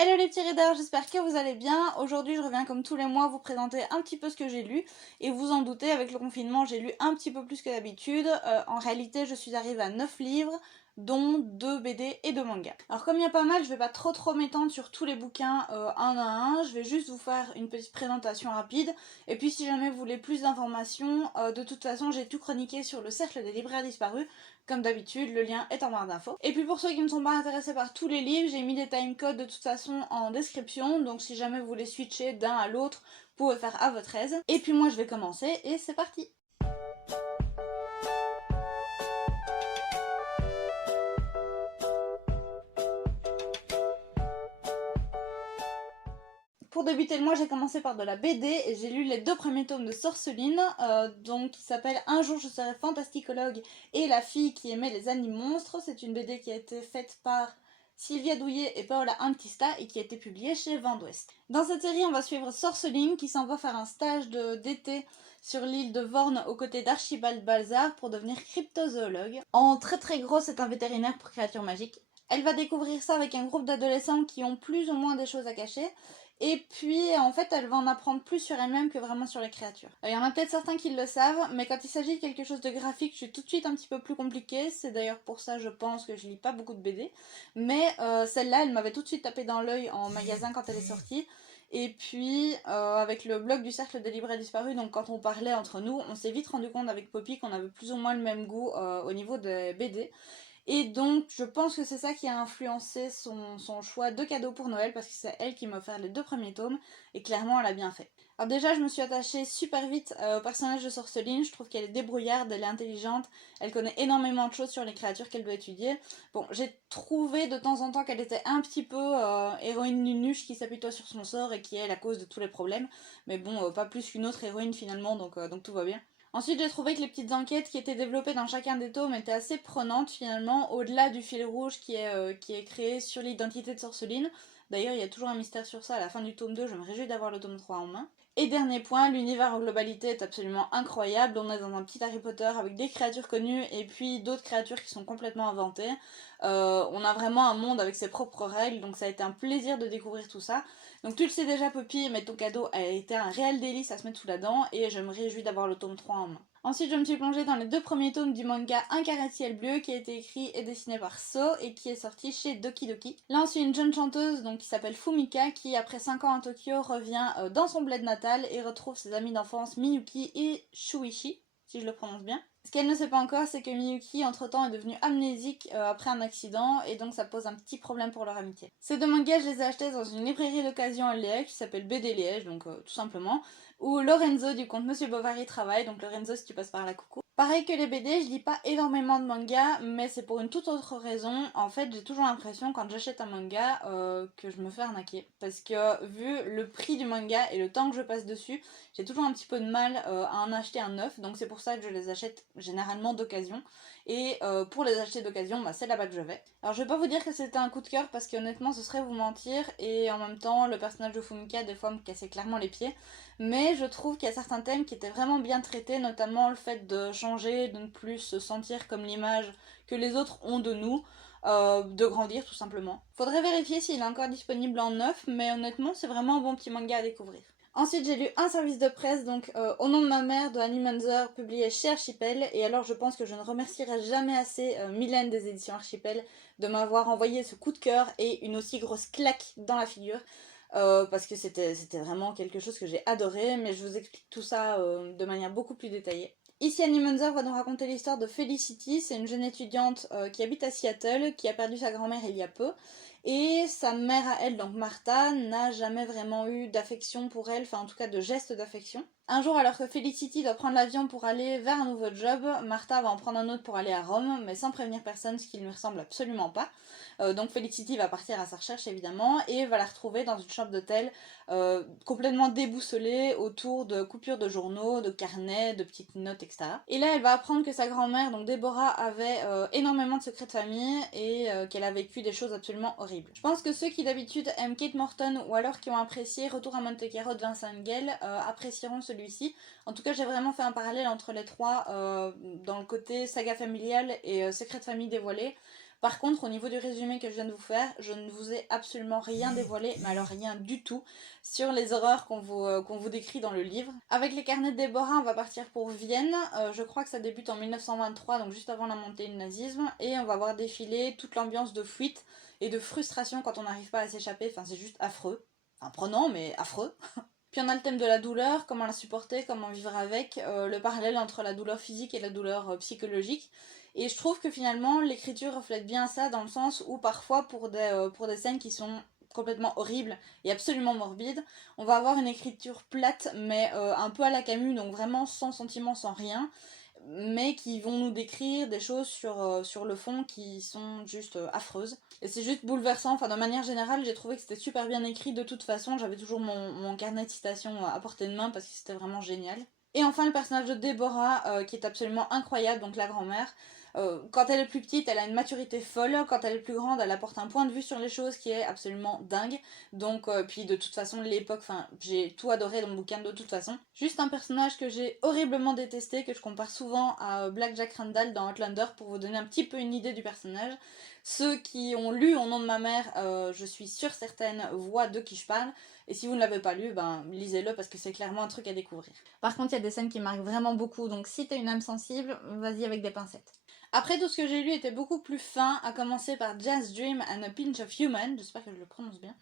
Hello les petits readers, j'espère que vous allez bien. Aujourd'hui je reviens comme tous les mois vous présenter un petit peu ce que j'ai lu. Et vous en doutez, avec le confinement j'ai lu un petit peu plus que d'habitude. En réalité je suis arrivée à 9 livres, dont 2 BD et 2 mangas. Alors comme il y a pas mal, je vais pas trop m'étendre sur tous les bouquins un à un. Je vais juste vous faire une petite présentation rapide. Et puis si jamais vous voulez plus d'informations, de toute façon j'ai tout chroniqué sur le cercle des libraires disparus. Comme d'habitude, le lien est en barre d'infos. Et puis pour ceux qui ne sont pas intéressés par tous les livres, j'ai mis des timecodes de toute façon en description, donc si jamais vous voulez switcher d'un à l'autre, vous pouvez faire à votre aise. Et puis moi je vais commencer et c'est parti. Pour débuter le mois, j'ai commencé par de la BD et j'ai lu les 2 premiers tomes de Sorceline, donc qui s'appelle Un jour je serai fantasticologue et la fille qui aimait les animaux-monstres. C'est une BD qui a été faite par Sylvia Douillet et Paola Antista et qui a été publiée chez Vent d'Ouest. Dans cette série, on va suivre Sorceline qui s'en va faire un stage d'été sur l'île de Vorne aux côtés d'Archibald Balzar pour devenir cryptozoologue. En très gros, c'est un vétérinaire pour créatures magiques. Elle va découvrir ça avec un groupe d'adolescents qui ont plus ou moins des choses à cacher. Et puis en fait elle va en apprendre plus sur elle-même que vraiment sur les créatures. Il y en a peut-être certains qui le savent, mais quand il s'agit de quelque chose de graphique, je suis tout de suite un petit peu plus compliquée. C'est d'ailleurs pour ça je pense que je lis pas beaucoup de BD. Mais celle-là elle m'avait tout de suite tapé dans l'œil en magasin quand elle est sortie. Et puis avec le blog du cercle des libraires disparus, donc quand on parlait entre nous, on s'est vite rendu compte avec Poppy qu'on avait plus ou moins le même goût au niveau des BD. Et donc, je pense que c'est ça qui a influencé son choix de cadeau pour Noël, parce que c'est elle qui m'a offert les 2 premiers tomes, et clairement, elle a bien fait. Alors déjà, je me suis attachée super vite au personnage de Sorceline. Je trouve qu'elle est débrouillarde, elle est intelligente, elle connaît énormément de choses sur les créatures qu'elle doit étudier. Bon, j'ai trouvé de temps en temps qu'elle était un petit peu héroïne nunuche qui s'appuie sur son sort et qui est la cause de tous les problèmes. Mais bon, pas plus qu'une autre héroïne finalement, donc tout va bien. Ensuite, j'ai trouvé que les petites enquêtes qui étaient développées dans chacun des tomes étaient assez prenantes finalement, au-delà du fil rouge qui est créé sur l'identité de Sorceline. D'ailleurs, il y a toujours un mystère sur ça à la fin du tome 2, je me réjouis d'avoir le tome 3 en main. Et dernier point, l'univers en globalité est absolument incroyable. On est dans un petit Harry Potter avec des créatures connues et puis d'autres créatures qui sont complètement inventées. On a vraiment un monde avec ses propres règles, donc ça a été un plaisir de découvrir tout ça. Donc tu le sais déjà Poppy, mais ton cadeau a été un réel délice à se mettre sous la dent et je me réjouis d'avoir le tome 3 en main. Ensuite, je me suis plongée dans les 2 premiers tomes du manga Un carré de ciel bleu qui a été écrit et dessiné par So et qui est sorti chez Doki Doki. Là, on suit une jeune chanteuse donc, qui s'appelle Fumika qui, après 5 ans à Tokyo, revient dans son bled natal et retrouve ses amis d'enfance Miyuki et Shuichi, si je le prononce bien. Ce qu'elle ne sait pas encore, c'est que Miyuki, entre-temps, est devenue amnésique après un accident, et donc ça pose un petit problème pour leur amitié. Ces 2 mangas, je les ai achetés dans une librairie d'occasion à Liège, qui s'appelle BD Liège, donc tout simplement, où Lorenzo du compte Monsieur Bovary travaille, donc Lorenzo si tu passes par là, coucou. Pareil que les BD, je lis pas énormément de mangas, mais c'est pour une toute autre raison. En fait, j'ai toujours l'impression quand j'achète un manga que je me fais arnaquer. Parce que vu le prix du manga et le temps que je passe dessus, j'ai toujours un petit peu de mal à en acheter un neuf. Donc c'est pour ça que je les achète généralement d'occasion. Et pour les acheter d'occasion, bah, c'est là-bas que je vais. Alors je vais pas vous dire que c'était un coup de cœur parce qu'honnêtement ce serait vous mentir. Et en même temps, le personnage de Fumika des fois me cassait clairement les pieds. Mais je trouve qu'il y a certains thèmes qui étaient vraiment bien traités, notamment le fait de changer, de ne plus se sentir comme l'image que les autres ont de nous, de grandir tout simplement. Faudrait vérifier s'il est encore disponible en neuf, mais honnêtement c'est vraiment un bon petit manga à découvrir. Ensuite j'ai lu un service de presse, donc Au nom de ma mère de Annie Munzer, publié chez Archipel, et alors je pense que je ne remercierai jamais assez Mylène des éditions Archipel de m'avoir envoyé ce coup de cœur et une aussi grosse claque dans la figure. Parce que c'était vraiment quelque chose que j'ai adoré, mais je vous explique tout ça de manière beaucoup plus détaillée. Ici, Annie Munzer va nous raconter l'histoire de Felicity. C'est une jeune étudiante qui habite à Seattle, qui a perdu sa grand-mère il y a peu. Et sa mère à elle, donc Martha, n'a jamais vraiment eu d'affection pour elle, enfin en tout cas de gestes d'affection. Un jour, alors que Felicity doit prendre l'avion pour aller vers un nouveau job, Martha va en prendre un autre pour aller à Rome, mais sans prévenir personne, ce qui ne lui ressemble absolument pas. Donc Felicity va partir à sa recherche évidemment, et va la retrouver dans une chambre d'hôtel complètement déboussolée autour de coupures de journaux, de carnets, de petites notes, etc. Et là, elle va apprendre que sa grand-mère, donc Déborah, avait énormément de secrets de famille et qu'elle a vécu des choses absolument horribles. Je pense que ceux qui d'habitude aiment Kate Morton ou alors qui ont apprécié Retour à Monte Carlo de Vincent Gale apprécieront celui-ci. En tout cas, j'ai vraiment fait un parallèle entre les trois dans le côté saga familiale et secret de famille dévoilé. Par contre, au niveau du résumé que je viens de vous faire, je ne vous ai absolument rien dévoilé, mais alors rien du tout, sur les horreurs qu'on vous décrit dans le livre. Avec les carnets de Déborah, on va partir pour Vienne. Je crois que ça débute en 1923, donc juste avant la montée du nazisme, et on va voir défiler toute l'ambiance de fuite et de frustration quand on n'arrive pas à s'échapper. Enfin, c'est juste affreux. Enfin, prenant, mais affreux. Puis on a le thème de la douleur, comment la supporter, comment vivre avec, le parallèle entre la douleur physique et la douleur psychologique. Et je trouve que finalement l'écriture reflète bien ça dans le sens où parfois pour des scènes qui sont complètement horribles et absolument morbides, on va avoir une écriture plate mais un peu à la Camus, donc vraiment sans sentiment, sans rien, mais qui vont nous décrire des choses sur le fond qui sont juste affreuses. Et c'est juste bouleversant, enfin de manière générale j'ai trouvé que c'était super bien écrit de toute façon, j'avais toujours mon carnet de citations à portée de main parce que c'était vraiment génial. Et enfin le personnage de Déborah qui est absolument incroyable, donc la grand-mère. Quand elle est plus petite, elle a une maturité folle. Quand elle est plus grande, elle apporte un point de vue sur les choses qui est absolument dingue. Donc, puis de toute façon, l'époque, enfin, j'ai tout adoré dans le bouquin de toute façon. Juste un personnage que j'ai horriblement détesté, que je compare souvent à Black Jack Randall dans Outlander pour vous donner un petit peu une idée du personnage. Ceux qui ont lu Au nom de ma mère, je suis sûre certaine, voient de qui je parle. Et si vous ne l'avez pas lu, ben lisez-le parce que c'est clairement un truc à découvrir. Par contre, il y a des scènes qui marquent vraiment beaucoup, donc si t'es une âme sensible, vas-y avec des pincettes. Après, tout ce que j'ai lu était beaucoup plus fin, à commencer par Jazz Dream and a Pinch of Human, j'espère que je le prononce bien,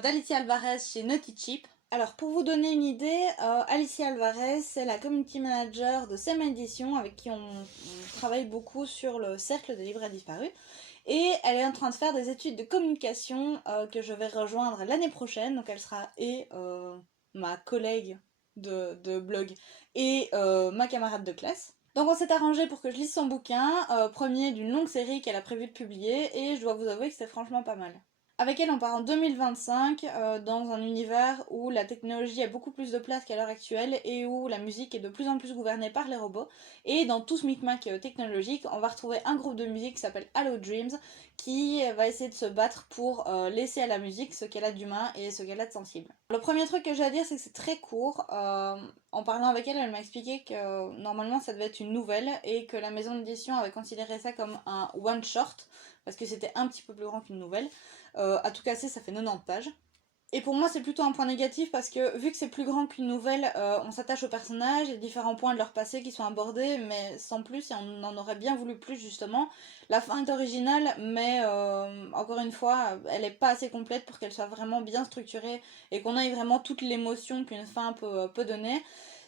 d'Alicia Alvarez chez Naughty Cheap. Alors, pour vous donner une idée, Alicia Alvarez, c'est la community manager de Sema Edition, avec qui on travaille beaucoup sur le cercle des livres disparus. Et elle est en train de faire des études de communication que je vais rejoindre l'année prochaine, donc elle sera ma collègue de blog et ma camarade de classe. Donc on s'est arrangé pour que je lise son bouquin, premier d'une longue série qu'elle a prévu de publier, et je dois vous avouer que c'était franchement pas mal. Avec elle, on part en 2025 dans un univers où la technologie a beaucoup plus de place qu'à l'heure actuelle et où la musique est de plus en plus gouvernée par les robots. Et dans tout ce micmac technologique, on va retrouver un groupe de musique qui s'appelle Hello Dreams qui va essayer de se battre pour laisser à la musique ce qu'elle a d'humain et ce qu'elle a de sensible. Le premier truc que j'ai à dire, c'est que c'est très court. En parlant avec elle, elle m'a expliqué que normalement ça devait être une nouvelle et que la maison d'édition avait considéré ça comme un one-shot parce que c'était un petit peu plus grand qu'une nouvelle. À tout casser, ça fait 90 pages. Et pour moi, c'est plutôt un point négatif parce que vu que c'est plus grand qu'une nouvelle, on s'attache aux personnages, il y a différents points de leur passé qui sont abordés, mais sans plus, et on en aurait bien voulu plus justement. La fin est originale, mais encore une fois, elle n'est pas assez complète pour qu'elle soit vraiment bien structurée et qu'on ait vraiment toute l'émotion qu'une fin peut donner.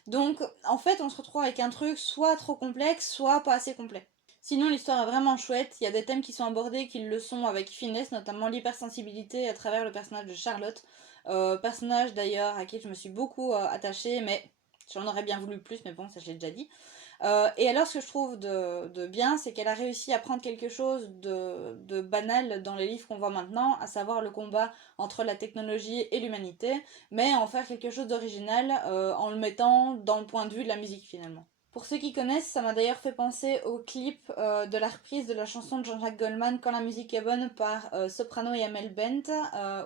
Donc, en fait, on se retrouve avec un truc soit trop complexe, soit pas assez complet. Sinon, l'histoire est vraiment chouette. Il y a des thèmes qui sont abordés qui le sont avec finesse, notamment l'hypersensibilité à travers le personnage de Charlotte. Personnage d'ailleurs à qui je me suis beaucoup attachée, mais j'en aurais bien voulu plus, mais bon, ça je l'ai déjà dit. Et alors, ce que je trouve de bien, c'est qu'elle a réussi à prendre quelque chose de banal dans les livres qu'on voit maintenant, à savoir le combat entre la technologie et l'humanité, mais en faire quelque chose d'original en le mettant dans le point de vue de la musique finalement. Pour ceux qui connaissent, ça m'a d'ailleurs fait penser au clip de la reprise de la chanson de Jean-Jacques Goldman Quand la musique est bonne par Soprano et Amel Bent,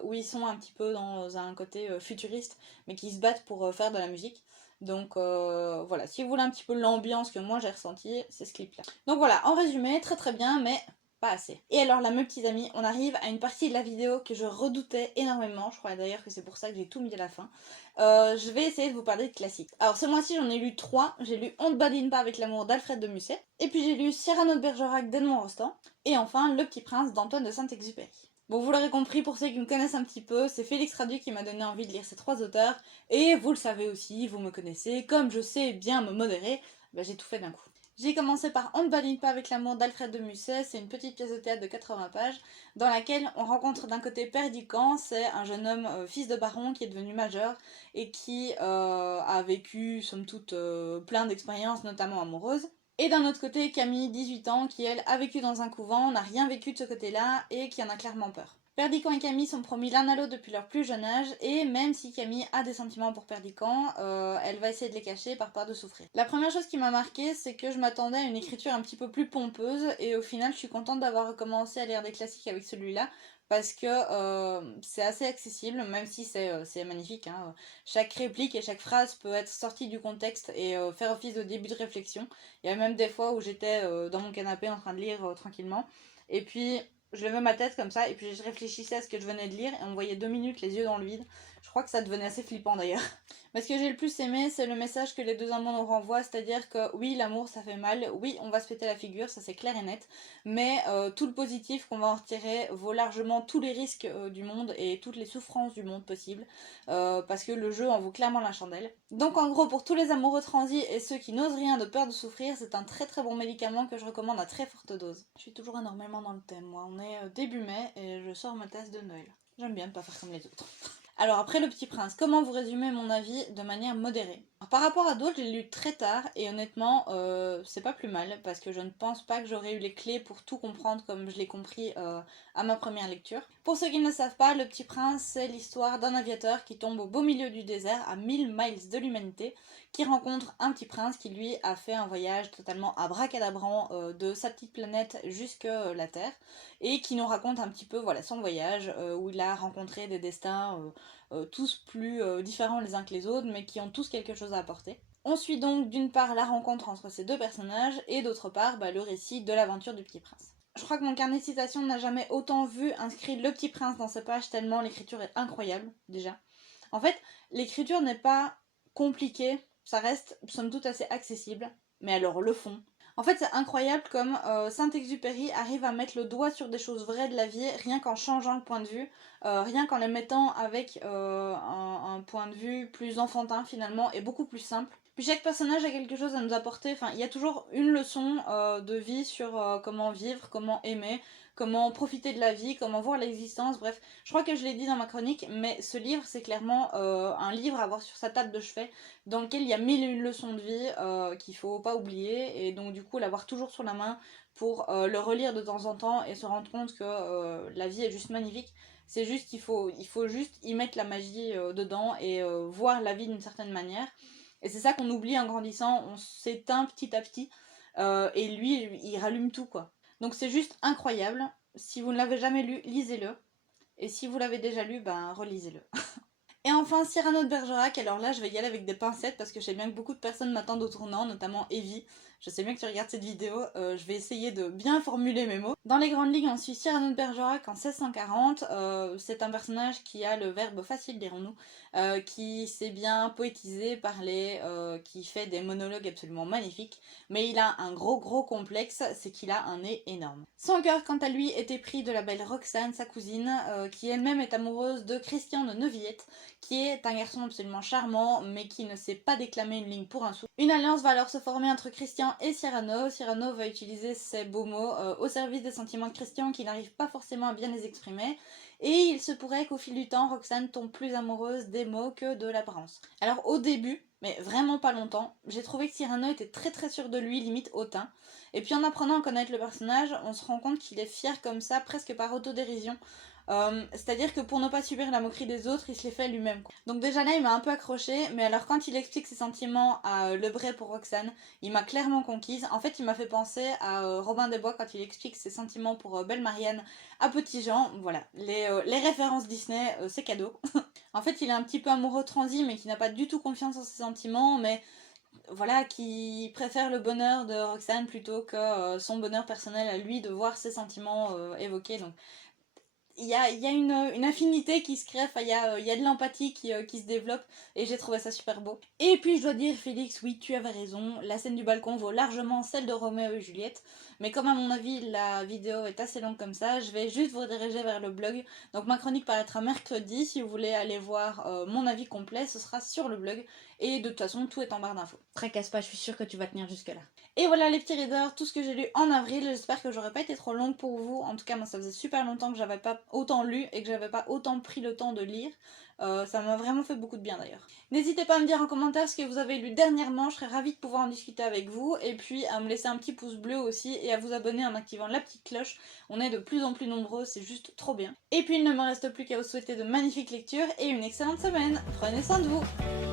où ils sont un petit peu dans un côté futuriste, mais qui se battent pour faire de la musique. Donc voilà, si vous voulez un petit peu l'ambiance que moi j'ai ressentie, c'est ce clip là. Donc voilà, en résumé, très très bien, mais pas assez. Et alors là, mes petits amis, on arrive à une partie de la vidéo que je redoutais énormément. Je crois d'ailleurs que c'est pour ça que j'ai tout mis à la fin. Je vais essayer de vous parler de classiques. Alors ce mois-ci, j'en ai lu 3. J'ai lu On ne badine pas avec l'amour d'Alfred de Musset. Et puis j'ai lu Cyrano de Bergerac d'Edmond Rostand. Et enfin Le Petit Prince d'Antoine de Saint-Exupéry. Bon, vous l'aurez compris, pour ceux qui me connaissent un petit peu, c'est Félix Radu qui m'a donné envie de lire ces 3 auteurs. Et vous le savez aussi, vous me connaissez, comme je sais bien me modérer, ben, j'ai tout fait d'un coup. J'ai commencé par On ne badine pas avec l'amour d'Alfred de Musset, c'est une petite pièce de théâtre de 80 pages dans laquelle on rencontre d'un côté Père Ducan, c'est un jeune homme fils de baron qui est devenu majeur et qui a vécu somme toute plein d'expériences notamment amoureuses. Et d'un autre côté Camille, 18 ans, qui elle a vécu dans un couvent, n'a rien vécu de ce côté-là et qui en a clairement peur. Perdican et Camille sont promis l'un à l'autre depuis leur plus jeune âge, et même si Camille a des sentiments pour Perdican, elle va essayer de les cacher par peur de souffrir. La première chose qui m'a marquée, c'est que je m'attendais à une écriture un petit peu plus pompeuse, et au final je suis contente d'avoir recommencé à lire des classiques avec celui-là, parce que c'est assez accessible, même si c'est magnifique. Hein. Chaque réplique et chaque phrase peut être sortie du contexte et faire office de début de réflexion. Il y a même des fois où j'étais dans mon canapé en train de lire tranquillement. Et puis je levais ma tête comme ça et puis je réfléchissais à ce que je venais de lire et on me voyait 2 minutes les yeux dans le vide. Je crois que ça devenait assez flippant d'ailleurs. Mais ce que j'ai le plus aimé, c'est le message que les deux amants nous renvoient, c'est-à-dire que oui, l'amour ça fait mal, oui, on va se péter la figure, ça c'est clair et net, mais tout le positif qu'on va en retirer vaut largement tous les risques du monde et toutes les souffrances du monde possible, parce que le jeu en vaut clairement la chandelle. Donc en gros, pour tous les amoureux transis et ceux qui n'osent rien de peur de souffrir, c'est un très très bon médicament que je recommande à très forte dose. Je suis toujours énormément dans le thème, moi, on est début mai et je sors ma tasse de Noël. J'aime bien ne pas faire comme les autres. Alors après Le Petit Prince, comment vous résumer mon avis de manière modérée? Alors, par rapport à d'autres, j'ai lu très tard et honnêtement, c'est pas plus mal parce que je ne pense pas que j'aurais eu les clés pour tout comprendre comme je l'ai compris à ma première lecture. Pour ceux qui ne le savent pas, Le Petit Prince, c'est l'histoire d'un aviateur qui tombe au beau milieu du désert, à 1000 miles de l'humanité, qui rencontre un petit prince qui lui a fait un voyage totalement abracadabrant de sa petite planète jusque la Terre et qui nous raconte un petit peu voilà, son voyage où il a rencontré des destins tous plus différents les uns que les autres mais qui ont tous quelque chose à apporter. On suit donc d'une part la rencontre entre ces deux personnages et d'autre part le récit de l'aventure du Petit Prince. Je crois que mon carnet de citations n'a jamais autant vu inscrit Le Petit Prince dans ses pages tellement l'écriture est incroyable déjà. En fait, l'écriture n'est pas compliquée, ça reste somme toute assez accessible, mais alors le fond. En fait, c'est incroyable comme Saint-Exupéry arrive à mettre le doigt sur des choses vraies de la vie rien qu'en changeant le point de vue, rien qu'en les mettant avec un point de vue plus enfantin finalement et beaucoup plus simple. Puis chaque personnage a quelque chose à nous apporter, enfin il y a toujours une leçon de vie sur comment vivre, comment aimer, comment profiter de la vie, comment voir l'existence, bref. Je crois que je l'ai dit dans ma chronique, mais ce livre c'est clairement un livre à avoir sur sa table de chevet dans lequel il y a mille et une leçons de vie qu'il faut pas oublier et donc du coup l'avoir toujours sur la main pour le relire de temps en temps et se rendre compte que la vie est juste magnifique. C'est juste qu'il faut juste y mettre la magie dedans et voir la vie d'une certaine manière. Et c'est ça qu'on oublie en grandissant, on s'éteint petit à petit et lui il rallume tout quoi. Donc c'est juste incroyable. Si vous ne l'avez jamais lu, lisez-le. Et si vous l'avez déjà lu, relisez-le. Et enfin, Cyrano de Bergerac, alors là je vais y aller avec des pincettes parce que je sais bien que beaucoup de personnes m'attendent au tournant, notamment Evie. Je sais bien que tu regardes cette vidéo, je vais essayer de bien formuler mes mots. Dans les grandes lignes, on suit Cyrano de Bergerac en 1640. C'est un personnage qui a le verbe facile, dirons-nous, qui sait bien poétiser, parler, qui fait des monologues absolument magnifiques. Mais il a un gros complexe, c'est qu'il a un nez énorme. Son cœur, quant à lui, était pris de la belle Roxane, sa cousine, qui elle-même est amoureuse de Christian de Neuvillette, qui est un garçon absolument charmant, mais qui ne sait pas déclamer une ligne pour un sou. Une alliance va alors se former entre Christian et Cyrano. Cyrano va utiliser ces beaux mots au service des sentiments de Christian qui n'arrive pas forcément à bien les exprimer. Et il se pourrait qu'au fil du temps, Roxane tombe plus amoureuse des mots que de l'apparence. Alors au début, mais vraiment pas longtemps, j'ai trouvé que Cyrano était très sûr de lui, limite hautain. Et puis en apprenant à connaître le personnage, on se rend compte qu'il est fier comme ça, presque par autodérision. C'est-à-dire que pour ne pas subir la moquerie des autres, il se les fait lui-même. Donc déjà là, il m'a un peu accroché, mais alors quand il explique ses sentiments à Lebray pour Roxane, il m'a clairement conquise. En fait, il m'a fait penser à Robin des Bois quand il explique ses sentiments pour Belle Marianne à Petit Jean. Voilà, les références Disney, c'est cadeau. En fait, il est un petit peu amoureux transi, mais qui n'a pas du tout confiance en ses sentiments, mais voilà, qui préfère le bonheur de Roxane plutôt que son bonheur personnel à lui de voir ses sentiments évoqués. Donc il y a une affinité qui se crée, il y a de l'empathie qui se développe et j'ai trouvé ça super beau. Et puis je dois dire Félix, oui tu avais raison, la scène du balcon vaut largement celle de Roméo et Juliette, mais comme à mon avis la vidéo est assez longue comme ça, je vais juste vous rediriger vers le blog. Donc ma chronique paraîtra mercredi, si vous voulez aller voir mon avis complet, ce sera sur le blog et de toute façon tout est en barre d'infos. Tracasse pas, je suis sûre que tu vas tenir jusque là. Et voilà les petits readers, tout ce que j'ai lu en avril, j'espère que j'aurais pas été trop longue pour vous, en tout cas moi ça faisait super longtemps que j'avais pas autant lu et que j'avais pas autant pris le temps de lire, ça m'a vraiment fait beaucoup de bien d'ailleurs. N'hésitez pas à me dire en commentaire ce que vous avez lu dernièrement, je serais ravie de pouvoir en discuter avec vous, et puis à me laisser un petit pouce bleu aussi et à vous abonner en activant la petite cloche, on est de plus en plus nombreux, c'est juste trop bien. Et puis il ne me reste plus qu'à vous souhaiter de magnifiques lectures et une excellente semaine, prenez soin de vous.